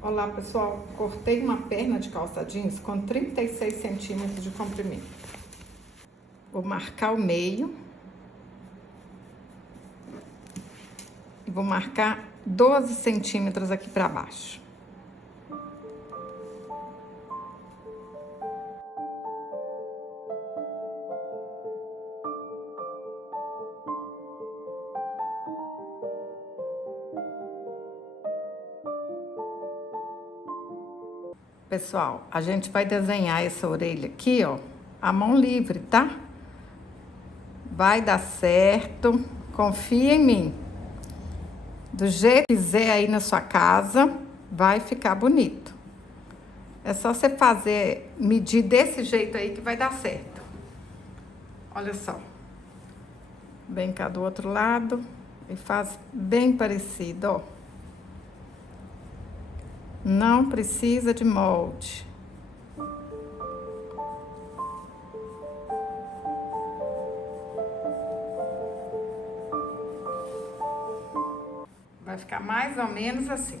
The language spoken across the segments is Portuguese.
Olá pessoal, cortei uma perna de calça jeans com 36 centímetros de comprimento. Vou marcar o meio e vou marcar 12 centímetros aqui para baixo. Pessoal, a gente vai desenhar essa orelha aqui, ó, à mão livre, tá? Vai dar certo, confia em mim. Do jeito que quiser aí na sua casa, vai ficar bonito. É só você fazer, medir desse jeito aí que vai dar certo. Olha só. Vem cá do outro lado e faz bem parecido, ó. Não precisa de molde. Vai ficar mais ou menos assim.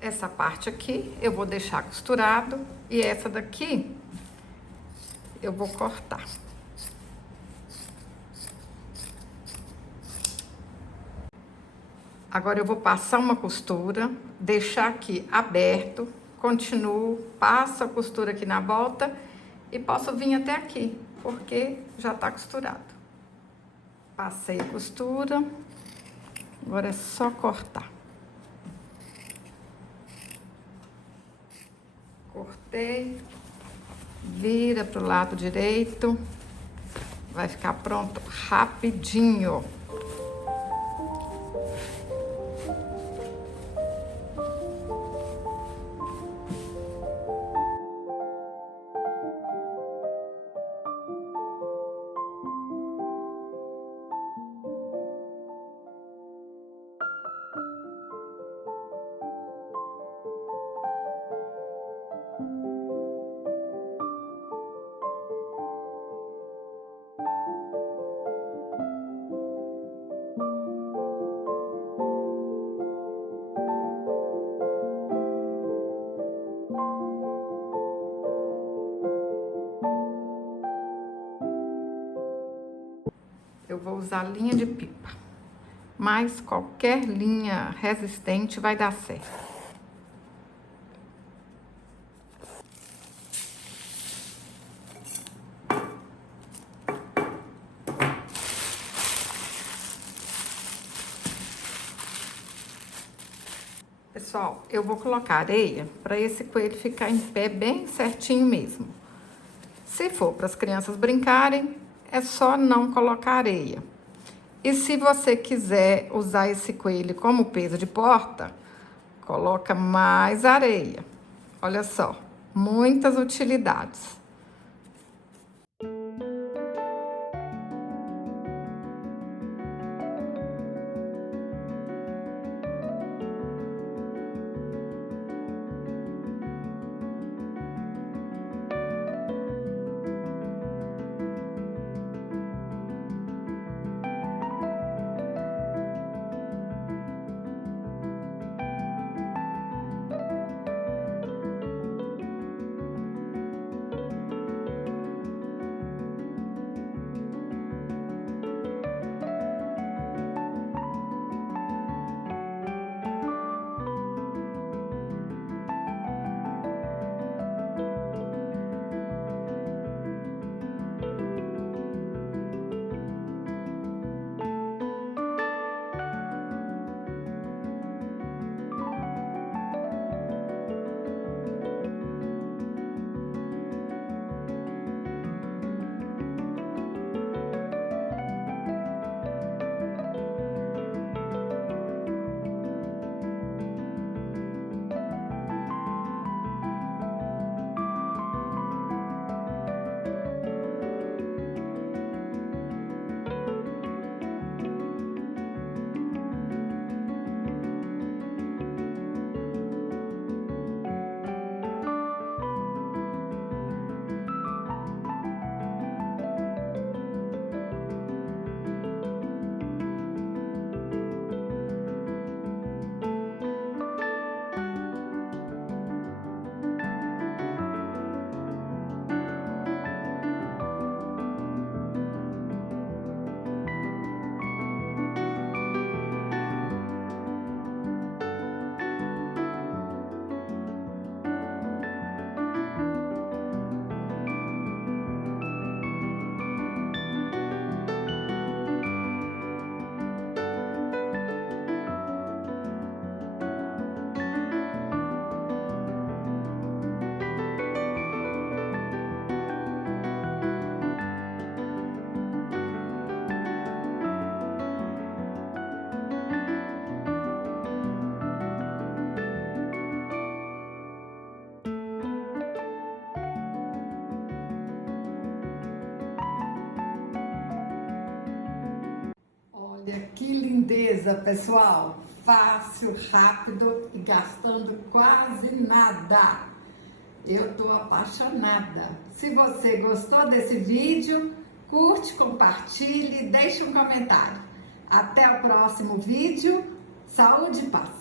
Essa parte aqui eu vou deixar costurado e essa daqui eu vou cortar. Agora eu vou passar uma costura, deixar aqui aberto, continuo, passo a costura aqui na volta e posso vir até aqui, porque já tá costurado. Passei a costura, agora é só cortar. Cortei, vira pro lado direito, vai ficar pronto rapidinho. Eu vou usar linha de pipa, mas qualquer linha resistente vai dar certo. Pessoal, eu vou colocar areia para esse coelho ficar em pé bem certinho mesmo. Se for para as crianças brincarem, é só não colocar areia. E se você quiser usar esse coelho como peso de porta, coloca mais areia. Olha só, muitas utilidades. que lindeza, pessoal! Fácil, rápido e gastando quase nada. Eu tô apaixonada. Se você gostou desse vídeo, curte, compartilhe, deixe um comentário. Até o próximo vídeo. Saúde e paz!